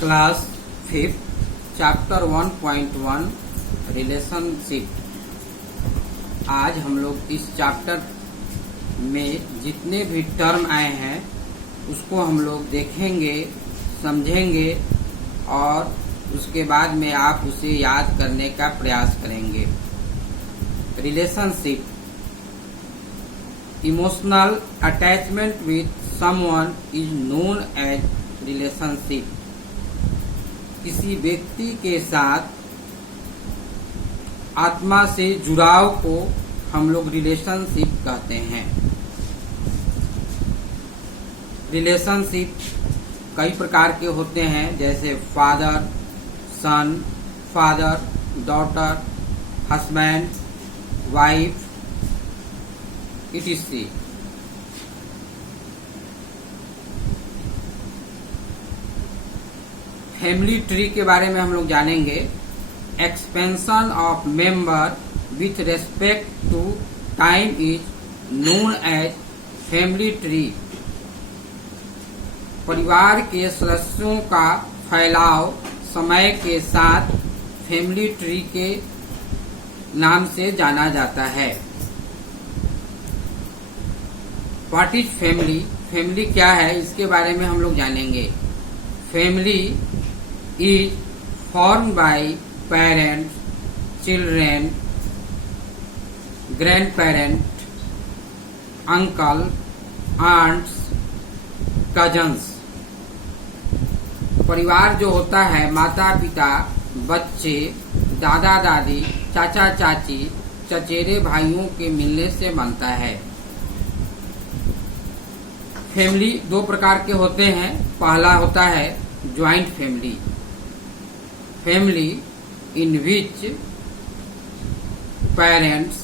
Class 5 chapter 1.1 relationship. आज हम लोग इस चैप्टर में जितने भी टर्म आए हैं उसको हम लोग देखेंगे, समझेंगे और उसके बाद में आप उसे याद करने का प्रयास करेंगे। Relationship, emotional attachment with someone is known as relationship. किसी व्यक्ति के साथ आत्मा से जुड़ाव को हम लोग रिलेशनशिप कहते हैं। रिलेशनशिप कई प्रकार के होते हैं, जैसे father son, father daughter, husband wife, etc। Family tree के बारे में हम लोग जानेंगे। Expansion of member with respect to time is known as family tree. परिवार के सदस्यों का फैलाव समय के साथ फैमिली ट्री के नाम से जाना जाता है। What is family? फैमिली क्या है, इसके बारे में हम लोग जानेंगे। Family is formed by parents, children, grandparents, uncle, aunts, cousins। परिवार जो होता है माता पिता, बच्चे, दादा दादी, चाचा चाची, चचेरे भाइयों के मिलने से बनता है। फैमिली दो प्रकार के होते हैं। पहला होता है joint family. Family in which parents,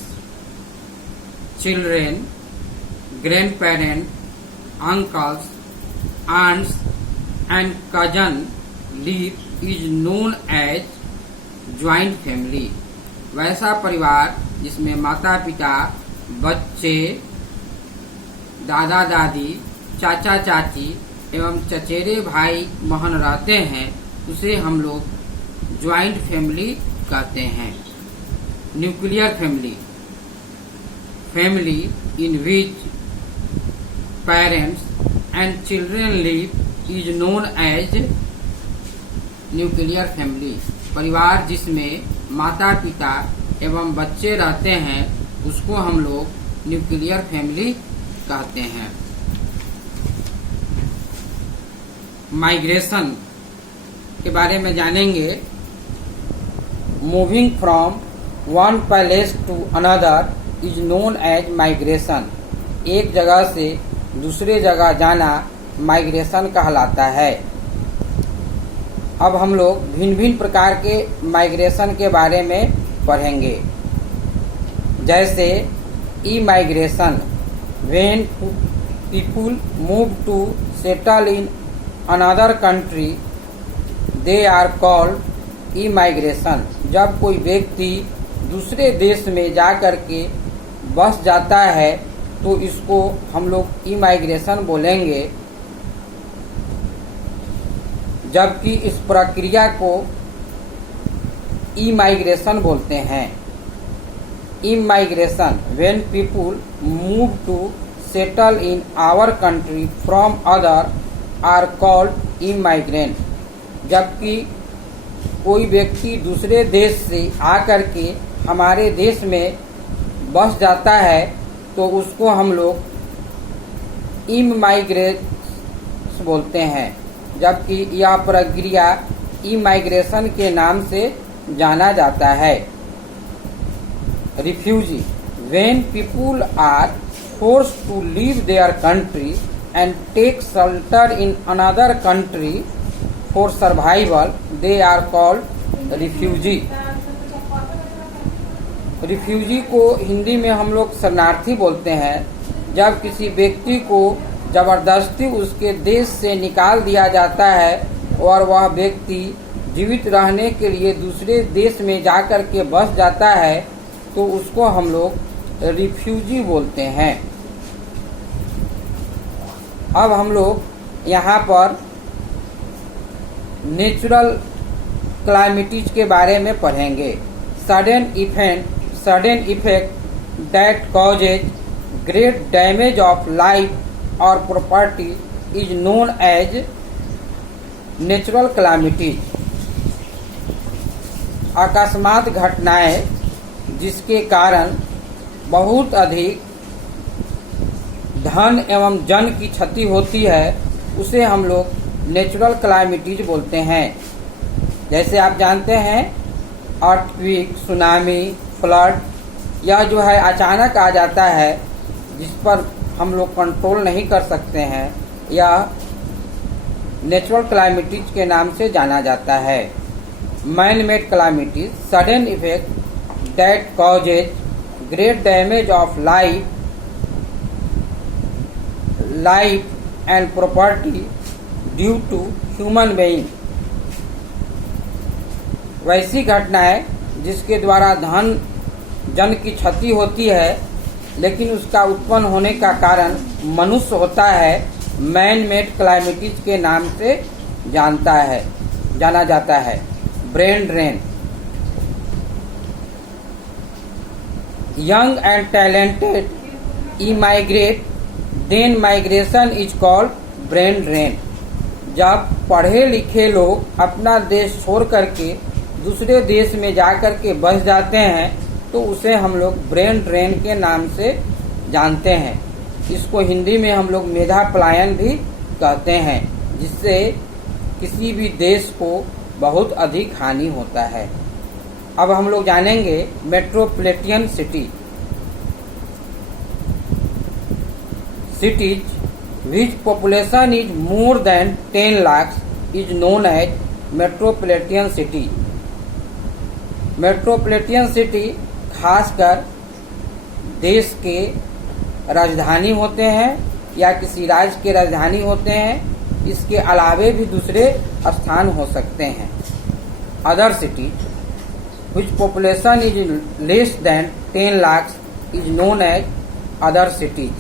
children, grandparents, uncles, aunts and cousins live is known as joint family। वैसा परिवार जिसमें माता पिता, बच्चे, दादा दादी, चाचा चाची एवं चचेरे भाई बहन रहते हैं उसे हम लोग ज्वाइंट फैमिली कहते हैं। Nuclear family, family in which parents and children live is known as nuclear family. परिवार जिसमें माता पिता एवं बच्चे रहते हैं उसको हम लोग न्यूक्लियर फैमिली कहते हैं। माइग्रेशन के बारे में जानेंगे। Moving from one place to another is known as migration. एक जगह से दूसरे जगह जाना माइग्रेशन कहलाता है। अब हम लोग भिन्न भिन्न प्रकार के माइग्रेशन के बारे में पढ़ेंगे, जैसे ई migration, when people move to settle in another country they are called emigration. जब कोई व्यक्ति दूसरे देश में जाकर के बस जाता है तो इसको हम लोग ई माइग्रेशन बोलेंगे, जबकि इस प्रक्रिया को ई माइग्रेशन बोलते हैं। ई migration when people move to settle in our country from other are called immigrant. जबकि कोई व्यक्ति दूसरे देश से आकर के हमारे देश में बस जाता है तो उसको हम लोग इमाइग्रेट बोलते हैं, जबकि यह प्रक्रिया इमाइग्रेशन के नाम से जाना जाता है। Refugee, when people are forced to leave their country and take shelter in another country for survival they are called refugee. Refugee को हिंदी में हम लोग शरणार्थी बोलते हैं। जब किसी व्यक्ति को जबरदस्ती उसके देश से निकाल दिया जाता है और वह व्यक्ति जीवित रहने के लिए दूसरे देश में जाकर के बस जाता है तो उसको हम लोग रिफ्यूजी बोलते हैं। अब हम लोग यहाँ पर नेचुरल क्लाइमेटीज के बारे में पढ़ेंगे। Sudden effect that causes great damage of life और property is known as natural calamities. अकस्मात घटनाएं जिसके कारण बहुत अधिक धन एवं जन की क्षति होती है, उसे हम लोग नेचुरल क्लाइमेटीज बोलते हैं। जैसे आप जानते हैं अर्थक्वेक, सुनामी, फ्लड, यह जो है अचानक आ जाता है, जिस पर हम लोग कंट्रोल नहीं कर सकते हैं, यह नेचुरल क्लाइमेटीज के नाम से जाना जाता है। Man made calamities sudden effect that causes great damage of life and property due to human being. वैसी घटनाएं जिसके द्वारा धन जन की क्षति होती है, लेकिन उसका उत्पन्न होने का कारण मनुष्य होता है, मैन मेड क्लाइमेटीज के नाम से जाना जाता है। Brain drain. Young and talented emigrate, then migration is called brain drain. जब पढ़े लिखे लोग अपना देश छोड़ करके दूसरे देश में जाकर के बस जाते हैं, तो उसे हम लोग ब्रेन ड्रेन के नाम से जानते हैं। इसको हिंदी में हम लोग मेधा पलायन भी कहते हैं, जिससे किसी भी देश को बहुत अधिक हानि होता है। अब हम लोग जानेंगे metropolitan city. Cities which population is more than 10 lakhs is known as metropolitan city. Metropolitan city खासकर देश के राजधानी होते हैं या किसी राज्य के राजधानी होते हैं। इसके अलावे भी दूसरे स्थान हो सकते हैं। Other cities which population is less than 10 lakhs is known as other cities.